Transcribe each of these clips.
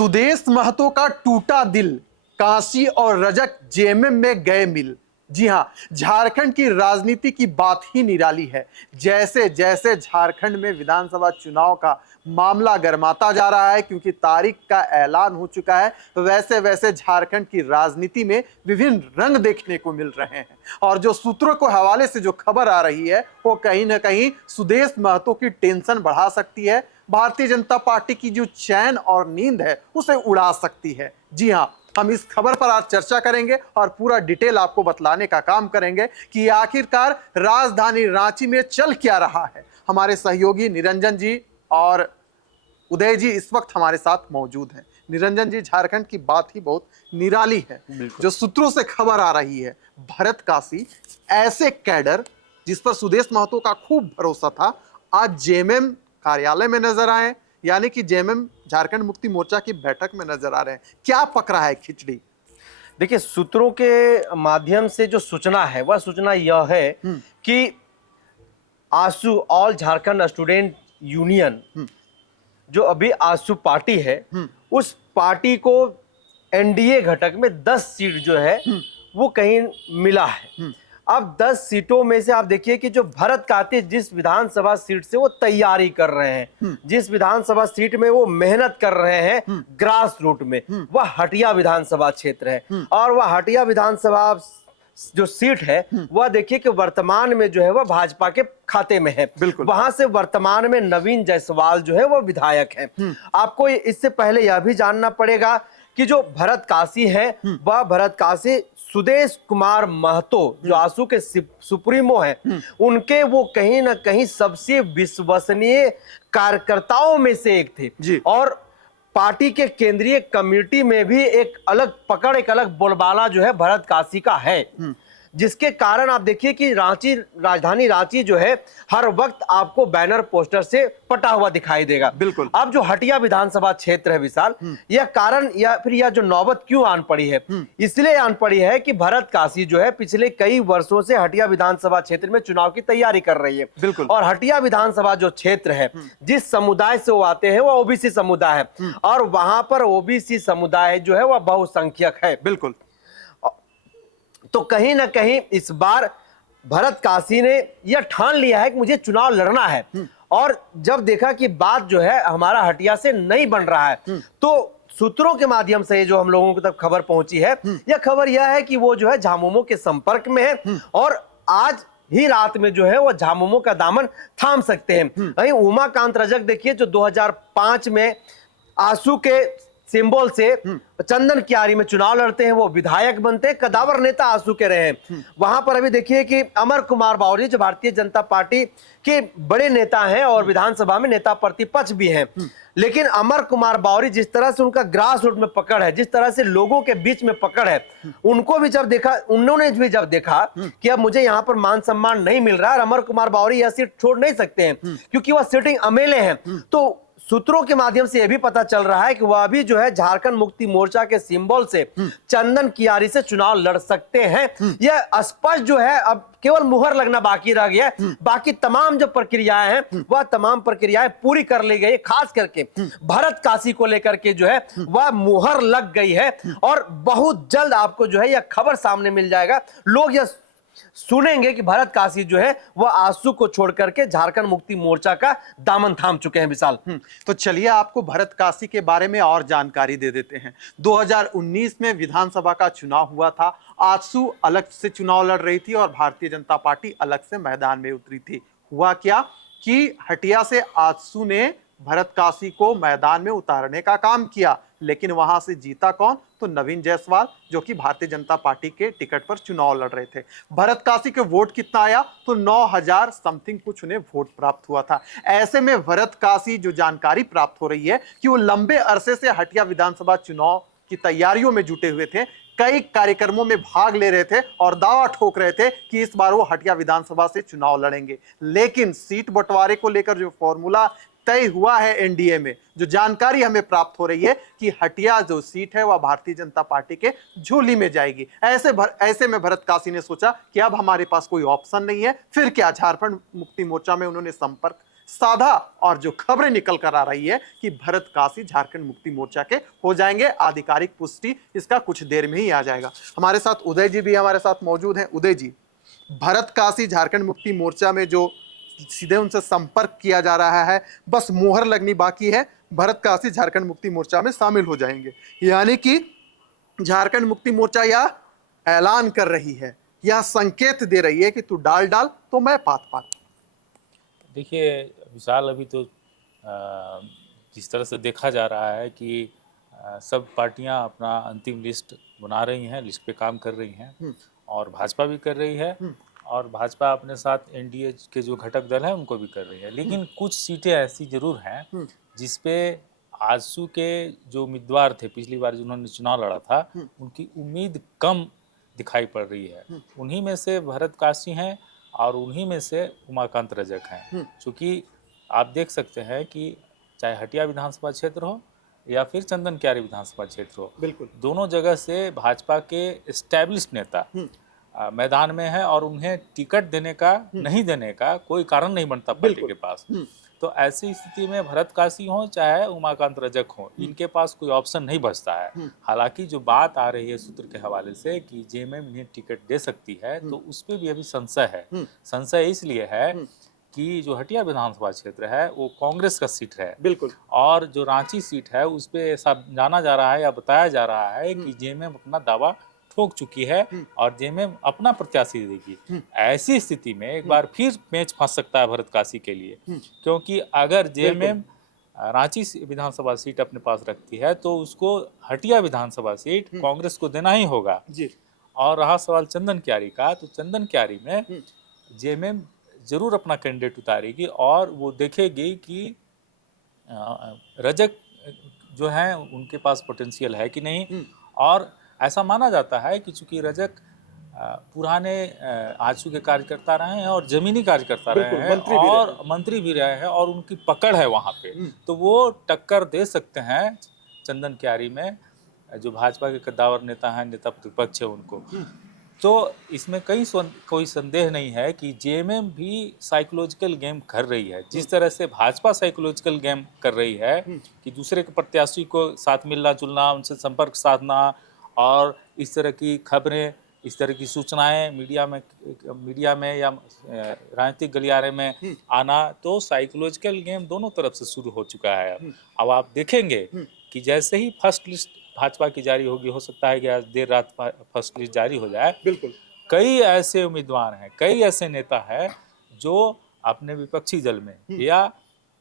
सुदेश महतो का टूटा दिल, काशी और रजक जेएमएम में गए मिल। जी हां, झारखंड की राजनीति की बात ही निराली है। जैसे जैसे झारखंड में विधानसभा चुनाव का मामला गरमाता जा रहा है, क्योंकि तारीख का ऐलान हो चुका है, वैसे वैसे झारखंड की राजनीति में विभिन्न रंग देखने को मिल रहे हैं। और जो सूत्रों को हवाले से जो खबर आ रही है, वो कहीं ना कहीं सुदेश महतो की टेंशन बढ़ा सकती है, भारतीय जनता पार्टी की जो चैन और नींद है उसे उड़ा सकती है। जी हाँ, हम इस खबर पर आज चर्चा करेंगे और पूरा डिटेल आपको बतलाने का काम करेंगे कि आखिरकार राजधानी रांची में चल क्या रहा है। हमारे सहयोगी निरंजन जी और उदय जी इस वक्त हमारे साथ मौजूद हैं। निरंजन जी, झारखंड की बात ही बहुत निराली है। जो सूत्रों से खबर आ रही है, भरत कासी ऐसे कैडर जिस पर सुदेश महतो का खूब भरोसा था, आज जेएमएम कार्यालय में नजर आए, यानी कि जेएमएम झारखंड मुक्ति मोर्चा की बैठक में नजर आ रहे हैं। क्या पक रहा है खिचड़ी? देखिए, सूत्रों के माध्यम से जो सूचना है वह सूचना यह है कि आसू ऑल झारखंड स्टूडेंट यूनियन जो अभी आसू पार्टी है, उस पार्टी को एनडीए घटक में 10 सीट जो है वो कहीं मिला है। अब 10 सीटों में से आप देखिए कि जो भरत कासी जिस विधानसभा सीट से वो तैयारी कर रहे हैं, जिस विधानसभा सीट में वो मेहनत कर रहे हैं ग्रास रूट में, वह हटिया विधानसभा क्षेत्र है। और वह हटिया विधानसभा जो सीट है वह देखिए कि वर्तमान में जो है वह भाजपा के खाते में है। बिल्कुल। वहां से वर्तमान में नवीन जायसवाल जो है वो विधायक है। आपको इससे पहले यह भी जानना पड़ेगा कि जो भरत कासी है वह भरत कासी सुदेश कुमार महतो जो आसू के सुप्रीमो हैं, उनके वो कहीं ना कहीं सबसे विश्वसनीय कार्यकर्ताओं में से एक थे जी। और पार्टी के केंद्रीय कमेटी में भी एक अलग पकड़, एक अलग बोलबाला जो है भरत कासी का है, जिसके कारण आप देखिए कि रांची, राजधानी रांची जो है हर वक्त आपको बैनर पोस्टर से पटा हुआ दिखाई देगा। बिल्कुल। अब जो हटिया विधानसभा क्षेत्र है विशाल, यह कारण या फिर यह जो नौबत क्यों आन पड़ी है, इसलिए आन पड़ी है कि भरत कासी जो है पिछले कई वर्षों से हटिया विधानसभा क्षेत्र में चुनाव की तैयारी कर रही है। बिल्कुल। और हटिया विधानसभा जो क्षेत्र है, जिस समुदाय से वो आते हैं, वो ओबीसी समुदाय है और वहां पर ओबीसी समुदाय जो है वह बहुसंख्यक है। बिल्कुल। तो कहीं ना कहीं इस बार भरत कासी ने यह ठान लिया है कि मुझे चुनाव लड़ना है। और जब देखा कि बात जो है हमारा हटिया से नहीं बन रहा है, तो सूत्रों के माध्यम से जो हम लोगों तक खबर पहुंची है, यह खबर यह है कि वो जो है झामुमो के संपर्क में है और आज ही रात में जो है वो झामुमो का दामन थाम सकते हैं। वहीं उमाकांत रजक देखिए, जो 2005 में आसू के सिंबल से चंदन कियारी में चुनाव लड़ते हैं, वो विधायक बनते हैं, कदावर नेता आसू के रहे हैं। वहां पर अभी देखिए कि अमर कुमार बावरी जो भारतीय जनता पार्टी के बड़े नेता हैं और विधानसभा में नेता प्रतिपक्ष भी हैं, लेकिन अमर कुमार बावरी जिस तरह से उनका ग्रास रूट में पकड़ है, जिस तरह से लोगों के बीच में पकड़ है, उनको भी जब देखा, उन्होंने भी जब देखा कि अब मुझे यहाँ पर मान सम्मान नहीं मिल रहा है और अमर कुमार बावरी यह सीट छोड़ नहीं सकते हैं क्योंकि वह सिटिंग एमएलए हैं, तो सूत्रों के माध्यम से यह भी पता चल रहा है कि वह भी जो है झारखंड मुक्ति मोर्चा के सिंबल से चंदन कियारी से चुनाव लड़ सकते हैं। यह स्पष्ट जो है अब केवल मुहर लगना बाकी रह गया है। बाकी तमाम जो प्रक्रियाएं हैं वह तमाम प्रक्रियाएं पूरी कर ली गई, खास करके भरत कासी को लेकर के जो है वह मुहर लग गई है और बहुत जल्द आपको जो है यह खबर सामने मिल जाएगा। लोग यह सुनेंगे कि भरत कासी जो है वह आसू को छोड़ करके झारखंड मुक्ति मोर्चा का दामन थाम चुके हैं। विशाल, तो चलिए आपको भरत कासी के बारे में और जानकारी दे देते हैं। 2019 में विधानसभा का चुनाव हुआ था। आसू अलग से चुनाव लड़ रही थी और भारतीय जनता पार्टी अलग से मैदान में उतरी थी। हुआ क्या कि हटिया से आसू ने भरत कासी को मैदान में उतारने का काम किया, लेकिन वहां से जीता कौन? तो नवीन जायसवाल, जो कि भारतीय जनता पार्टी के टिकट पर चुनाव लड़ रहे थे। भरत कासी के वोट कितना आया? तो 9000 समथिंग कुछ उन्हें वोट प्राप्त हुआ था। ऐसे में भरत कासी जो जानकारी प्राप्त हो रही है कि वो लंबे अरसे से हटिया विधानसभा चुनाव की तैयारियों में जुटे हुए थे, कई कार्यक्रमों में भाग ले रहे थे और दावा ठोक रहे थे कि इस बार वो हटिया विधानसभा से चुनाव लड़ेंगे। लेकिन सीट बंटवारे को लेकर जो फॉर्मूला तय हुआ है एनडीए में, जो जानकारी हमें प्राप्त हो रही है कि हटिया जो सीट है वह भारतीय जनता पार्टी के झोली में जाएगी। ऐसे में भरत कासी ने सोचा कि अब हमारे पास कोई ऑप्शन नहीं है, फिर क्या। झारखंड मुक्ति मोर्चा में उन्होंने संपर्क साधा और जो खबरें निकल कर आ रही है कि भरत कासी झारखंड मुक्ति मोर्चा के हो जाएंगे, आधिकारिक पुष्टि इसका कुछ देर में ही आ जाएगा। हमारे साथ उदय जी भी हमारे साथ मौजूद हैं। उदय जी, भरत कासी झारखंड मुक्ति मोर्चा में जो सीधे उनसे संपर्क किया जा रहा है, बस मोहर लगनी बाकी है, भरत कासी झारखंड मुक्ति मोर्चा में शामिल हो जाएंगे, यानी कि झारखंड मुक्ति मोर्चा यह ऐलान कर रही है, यह संकेत दे रही है कि तू डाल डाल तो मैं पात पात। देखिए विशाल, अभी तो जिस तरह से देखा जा रहा है कि सब पार्टियां अपना अंतिम लिस्ट बना रही हैं, लिस्ट पे काम कर रही हैं और भाजपा भी कर रही है और भाजपा अपने साथ एनडीए के जो घटक दल हैं उनको भी कर रही है। लेकिन कुछ सीटें ऐसी जरूर हैं जिसपे आजसू के जो उम्मीदवार थे पिछली बार जिन्होंने चुनाव लड़ा था, उनकी उम्मीद कम दिखाई पड़ रही है। उन्हीं में से भरत कासी हैं और उन्हीं में से उमाकांत रजक हैं। चूँकि आप देख सकते हैं कि चाहे हटिया विधानसभा क्षेत्र हो या फिर चंदन क्यारी विधानसभा क्षेत्र हो, बिल्कुल दोनों जगह से भाजपा के एस्टैब्लिश्ड नेता मैदान में है और उन्हें टिकट देने का नहीं देने का कोई कारण नहीं बनता पार्टी के पास। तो ऐसी स्थिति में भरत कासी हो चाहे उमाकांत रजक हो, इनके पास कोई ऑप्शन नहीं बचता है। हालांकि जो बात आ रही है सूत्र के हवाले से कि जेएमएम इन्हें टिकट दे सकती है, तो उस पर भी अभी संशय है। संशय इसलिए है कि जो हटिया विधानसभा क्षेत्र है वो कांग्रेस का सीट है, बिल्कुल, और जो रांची सीट है उस पे ऐसा जाना जा रहा है या बताया जा रहा है कि जेएमएम अपना दावा ठोक चुकी है और जेएमएम अपना प्रत्याशी देगी। ऐसी स्थिति में एक बार फिर मैच फंस सकता है भरत कासी के लिए, क्योंकि अगर जेएमएम रांची विधानसभा सीट अपने पास रखती है तो उसको हटिया विधानसभा सीट कांग्रेस को देना ही होगा जी। और रहा सवाल चंदन क्यारी का, तो चंदन क्यारी में जेएमएम जरूर अपना कैंडिडेट उतारेगी और वो देखेगी कि रजक जो है उनके पास पोटेंशियल है कि नहीं। और ऐसा माना जाता है कि चूंकि रजक पुराने आजसू के कार्यकर्ता रहे हैं और जमीनी कार्यकर्ता रहे हैं और मंत्री भी रहे हैं और उनकी पकड़ है वहाँ पे, तो वो टक्कर दे सकते हैं चंदन क्यारी में जो भाजपा के कद्दावर नेता हैं, नेता प्रतिपक्ष है उनको। तो इसमें कोई संदेह नहीं है कि जेएमएम भी साइकोलॉजिकल गेम कर रही है, जिस तरह से भाजपा साइकोलॉजिकल गेम कर रही है कि दूसरे के प्रत्याशी को साथ मिलना जुलना, उनसे संपर्क साधना और इस तरह की खबरें, इस तरह की सूचनाएं मीडिया में या राजनीतिक गलियारे में आना, तो साइकोलॉजिकल गेम दोनों तरफ से शुरू हो चुका है। अब आप देखेंगे कि जैसे ही फर्स्ट लिस्ट भाजपा की जारी होगी, हो सकता है कि आज देर रात फर्स्ट लिस्ट जारी हो जाए, बिल्कुल कई ऐसे उम्मीदवार हैं, कई ऐसे नेता हैं जो अपने विपक्षी दल में या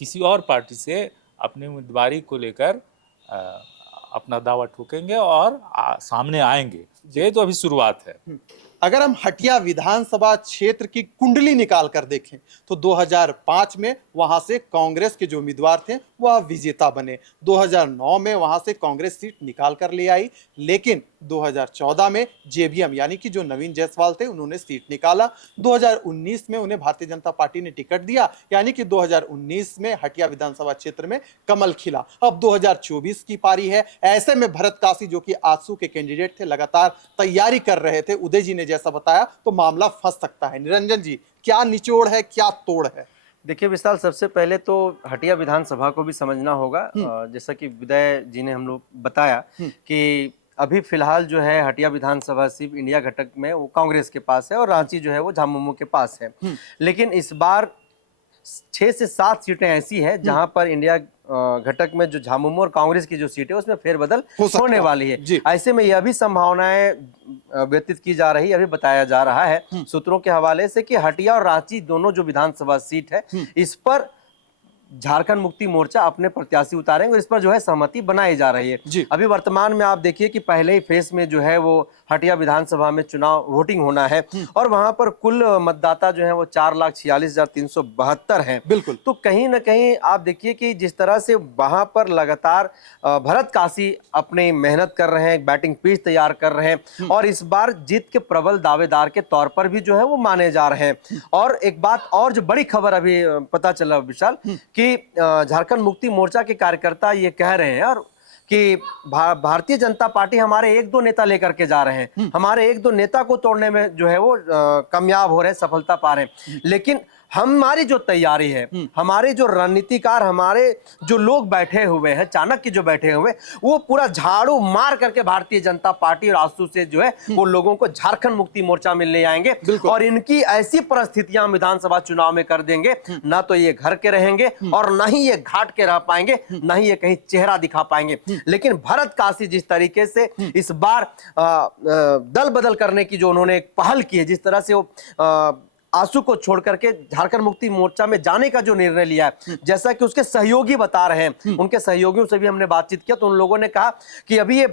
किसी और पार्टी से अपनी उम्मीदवारी को लेकर अपना दावा ठोकेंगे और सामने आएंगे। ये तो अभी शुरुआत है। अगर हम हटिया विधानसभा क्षेत्र की कुंडली निकाल कर देखें तो 2005 में वहां से कांग्रेस के जो उम्मीदवार थे वह विजेता बने। 2009 में वहां से कांग्रेस सीट निकाल कर ले आई, लेकिन 2014 में जेबीएम यानी कि जो नवीन जायसवाल थे उन्होंने सीट निकाला। 2019 में उन्हें भारतीय जनता पार्टी ने टिकट दिया, यानी कि 2019 में हटिया विधानसभा क्षेत्र में कमल खिला। अब 2024 की पारी है। ऐसे में भरत कासी जो कि आजसू के कैंडिडेट थे, लगातार तैयारी कर रहे थे, उदय जी ने जैसा बताया, तो मामला फंस सकता है। निरंजन जी, क्या निचोड़ है, क्या तोड़ है? देखिए विशाल, सबसे पहले तो हटिया विधानसभा को भी समझना होगा। जैसा कि विदय जी ने हम लोग बताया कि अभी फिलहाल जो है हटिया विधानसभा सिर्फ इंडिया घटक में वो कांग्रेस के पास है और रांची जो है वो झामुमो के पास है। लेकिन इस बार 6 से 7 सीटें ऐसी हैं जहां पर इंडिया घटक में जो झामुमो और कांग्रेस की जो सीट है उसमें फेरबदल होने वाली है। ऐसे में यह भी संभावनाएं व्यतीत की जा रही है, अभी बताया जा रहा है सूत्रों के हवाले से कि हटिया और रांची दोनों जो विधानसभा सीट है इस पर झारखंड मुक्ति मोर्चा अपने प्रत्याशी उतारेंगे और इस पर जो है सहमति बनाई जा रही है। अभी वर्तमान में आप देखिए कि पहले ही फेज में जो है वो हटिया विधानसभा में चुनाव वोटिंग होना है और वहां पर कुल मतदाता जो है वो 4,46,372 हैं। बिल्कुल। तो कहीं ना कहीं आप देखिए कि जिस तरह से वहां पर लगातार भरत कासी अपनी मेहनत कर रहे हैं, बैटिंग पिच तैयार कर रहे हैं और इस बार जीत के प्रबल दावेदार के तौर पर भी जो है वो माने जा रहे हैं। और एक बात और जो बड़ी खबर अभी पता चला विशाल कि झारखंड मुक्ति मोर्चा के कार्यकर्ता ये कह रहे हैं और कि भारतीय जनता पार्टी हमारे 1-2 नेता लेकर के जा रहे हैं, हमारे 1-2 नेता को तोड़ने में जो है वो कामयाब हो रहे हैं, सफलता पा रहे हैं, लेकिन हमारी जो तैयारी है, हमारे जो रणनीतिकार, हमारे जो लोग बैठे हुए हैं, चाणक्य जो बैठे हुए, वो पूरा झाड़ू मार करके भारतीय जनता पार्टी और आसू से जो है वो लोगों को झारखंड मुक्ति मोर्चा में ले आएंगे और इनकी ऐसी परिस्थितियां विधानसभा चुनाव में कर देंगे, ना तो ये घर के रहेंगे और ना ही ये घाट के रह पाएंगे, ना ही ये कहीं चेहरा दिखा पाएंगे। लेकिन भरत काशी जिस तरीके से इस बार दल बदल करने की जो उन्होंने एक पहल की है, जिस तरह से वो आंसू को छोड़ करके झारखंड मुक्ति मोर्चा में जाने का जो निर्णय लिया है, जैसा कि उसके सहयोगी बता रहे हैं, उनके सहयोगियों से भी हमने बातचीत किया तो उन लोगों ने कहा कि अभी ये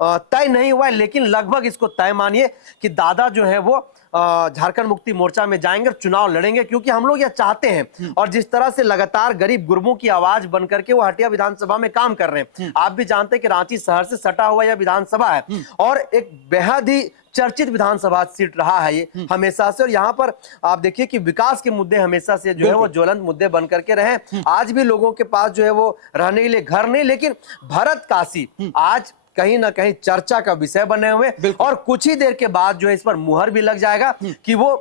तय नहीं हुआ है, लेकिन लगभग इसको तय मानिए कि दादा जो है वो झारखंड मुक्ति मोर्चा में जाएंगे और चुनाव लड़ेंगे, क्योंकि हम लोग यह चाहते हैं। और जिस तरह से लगातार गरीब गुरबों की आवाज बन करके वो हटिया विधानसभा में काम कर रहे हैं, आप भी जानते हैं कि रांची शहर से सटा हुआ यह विधानसभा है और एक बेहद ही चर्चित विधानसभा सीट रहा है ये हमेशा से। और यहाँ पर आप देखिए कि विकास के मुद्दे हमेशा से जो है वो ज्वलंत मुद्दे बन करके रहे। आज भी लोगों के पास जो है वो रहने के लिए घर नहीं, लेकिन भरत काशी आज कहीं ना कहीं चर्चा का विषय बने हुए और कुछ ही देर के बाद जो है इस पर मुहर भी लग जाएगा कि वो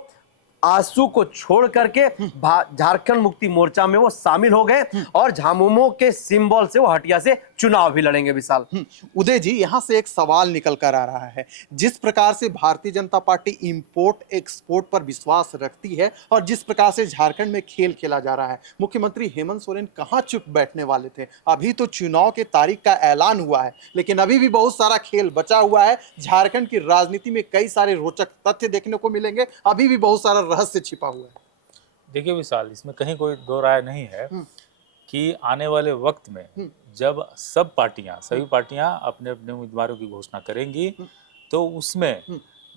आंसू को छोड़ करके झारखंड मुक्ति मोर्चा में वो शामिल हो गए और झामुमो के सिंबल से वो हटिया से चुनाव भी लड़ेंगे। विशाल, उदय जी, यहां से एक सवाल निकल कर आ रहा है। जिस प्रकार से Bharatiya Janata party import export पर विश्वास रखती है और जिस प्रकार से झारखंड में खेल खेला जा रहा है, मुख्यमंत्री हेमंत सोरेन कहां चुप बैठने वाले थे। अभी तो चुनाव के तारीख का ऐलान हुआ है, लेकिन अभी भी बहुत सारा खेल बचा हुआ है। झारखंड की राजनीति में कई सारे रोचक तथ्य देखने को मिलेंगे, अभी भी बहुत सारा रहस्य छिपा हुआ है। देखिए विशाल, इसमें कहीं कोई दो राय नहीं है कि आने वाले वक्त में जब सभी पार्टियां अपने अपने उम्मीदवारों की घोषणा करेंगी तो उसमें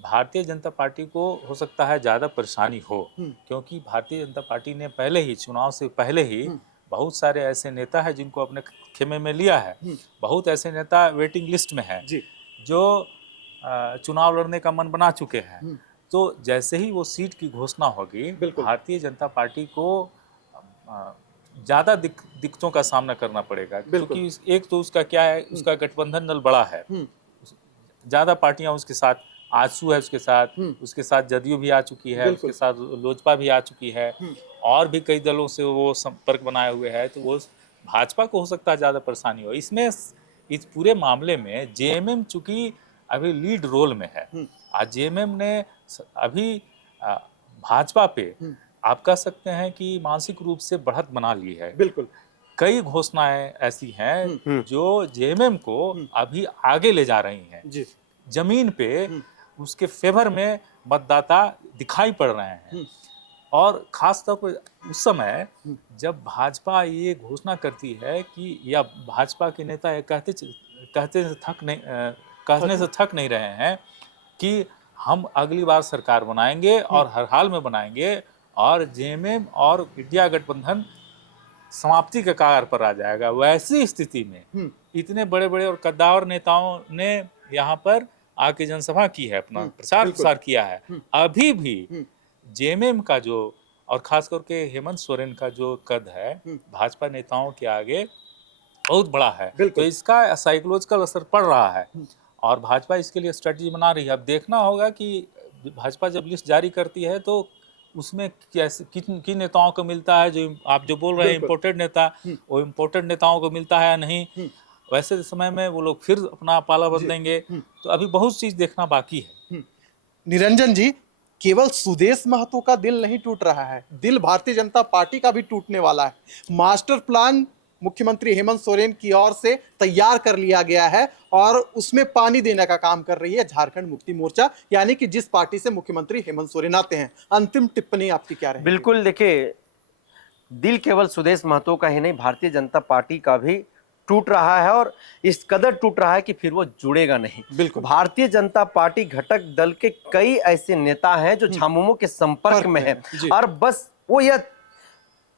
भारतीय जनता पार्टी को हो सकता है ज़्यादा परेशानी हो, क्योंकि भारतीय जनता पार्टी ने पहले ही चुनाव से पहले ही बहुत सारे ऐसे नेता हैं जिनको अपने खेमे में लिया है। बहुत ऐसे नेता वेटिंग लिस्ट में हैं जो चुनाव लड़ने का मन बना चुके हैं। तो जैसे ही वो सीट की घोषणा होगी, भारतीय जनता पार्टी को ज़्यादा दिक्कतों का सामना करना पड़ेगा, क्योंकि एक तो उसका क्या है, उसका गठबंधन दल बड़ा है, ज़्यादा पार्टियां उसके साथ, आजसू है उसके साथ जदयू भी आ चुकी है, उसके साथ लोजपा भी आ चुकी है और भी कई दलों से वो संपर्क बनाए हुए है। तो वो भाजपा को हो सकता है ज़्यादा परेशानी हो। इसमें इस पूरे मामले में जेएमएम चूंकि अभी लीड रोल में है, आज जेएमएम ने अभी भाजपा पे आप कह सकते हैं कि मानसिक रूप से बढ़त बना ली है। बिल्कुल, कई घोषणाएं ऐसी हैं जो जेएमएम को अभी आगे ले जा रही हैं। जमीन पे उसके फेवर में मतदाता दिखाई पड़ रहे हैं और खास तौर पर उस समय जब भाजपा ये घोषणा करती है कि, या भाजपा के नेता ये कहने से थक नहीं रहे हैं कि हम अगली बार सरकार बनाएंगे और हर हाल में बनाएंगे और जेएमएम और इंडिया गठबंधन समाप्ति के कगार पर आ जाएगा। वैसी स्थिति में इतने बड़े बड़े और कद्दावर नेताओं ने यहाँ पर आके जनसभा की है, अपना प्रचार प्रसार किया है। अभी भी जेएमएम का जो, और खास करके हेमंत सोरेन का जो कद है भाजपा नेताओं के आगे बहुत बड़ा है, तो इसका साइकोलॉजिकल असर पड़ रहा है और भाजपा इसके लिए स्ट्रेटजी बना रही है। अब देखना होगा कि भाजपा जब लिस्ट जारी करती है तो उसमें कैसे किन नेताओं को मिलता है, जो आप जो बोल रहे हैं इम्पोर्टेड नेता, वो इम्पोर्टेड नेताओं को मिलता है या नहीं। वैसे समय में वो लोग फिर अपना पाला बदलेंगे, तो अभी बहुत चीज देखना बाकी है। निरंजन जी, केवल सुदेश महतो का दिल नहीं टूट रहा है, दिल भारतीय जनता पार्टी का भी टूटने वाला है। मास्टर प्लान मुख्यमंत्री हेमंत सोरेन की ओर से तैयार कर लिया गया है और उसमें पानी देने का काम कर रही है झारखंड मुक्ति मोर्चा, यानी कि जिस पार्टी से मुख्यमंत्री हेमंत सोरेन आते हैं। अंतिम टिप्पणी आपकी क्या रहेगी? बिल्कुल, देखिए, दिल केवल सुदेश महतो का ही नहीं, भारतीय जनता पार्टी का भी टूट रहा है और इस कदर टूट रहा है कि फिर वो जुड़ेगा नहीं। बिल्कुल, भारतीय जनता पार्टी घटक दल के कई ऐसे नेता हैं जो झामुमो के संपर्क में है और बस वो यह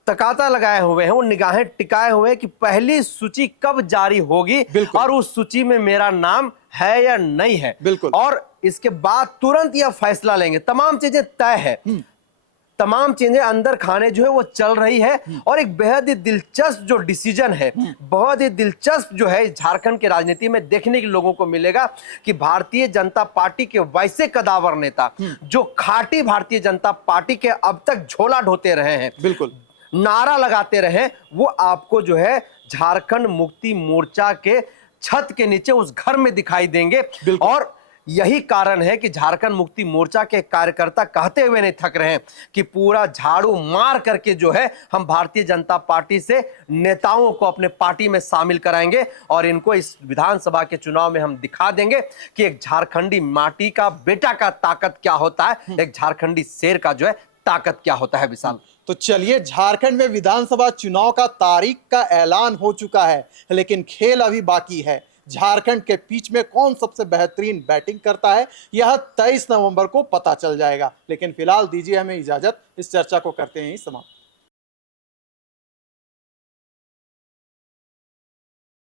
तकाता लगाए हुए हैं, वो निगाहें टिकाए हुए हैं कि पहली सूची कब जारी होगी और उस सूची में मेरा नाम है या नहीं है। बिल्कुल, और इसके बाद तुरंत यह फैसला लेंगे। तमाम चीजें तय है, तमाम चीजें अंदर खाने जो है वो चल रही है। और एक बेहद ही दिलचस्प जो डिसीजन है, बहुत ही दिलचस्प जो है झारखंड के राजनीति में देखने के लोगों को मिलेगा कि भारतीय जनता पार्टी के वैसे कदावर नेता जो खाटी भारतीय जनता पार्टी के अब तक झोला ढोते रहे हैं, बिल्कुल नारा लगाते रहे, वो आपको जो है झारखंड मुक्ति मोर्चा के छत के नीचे उस घर में दिखाई देंगे। और यही कारण है कि झारखंड मुक्ति मोर्चा के कार्यकर्ता कहते हुए नहीं थक रहे हैं कि पूरा झाड़ू मार करके जो है हम भारतीय जनता पार्टी से नेताओं को अपने पार्टी में शामिल कराएंगे और इनको इस विधानसभा के चुनाव में हम दिखा देंगे कि एक झारखंडी माटी का बेटा का ताकत क्या होता है, एक झारखंडी शेर का जो है ताकत क्या होता है। विशाल, तो चलिए, झारखंड में विधानसभा चुनाव का तारीख का ऐलान हो चुका है, लेकिन खेल अभी बाकी है। झारखंड के पिच में कौन सबसे बेहतरीन बैटिंग करता है, यह 23 नवंबर को पता चल जाएगा। लेकिन फिलहाल दीजिए हमें इजाजत, इस चर्चा को करते हैं समाप्त।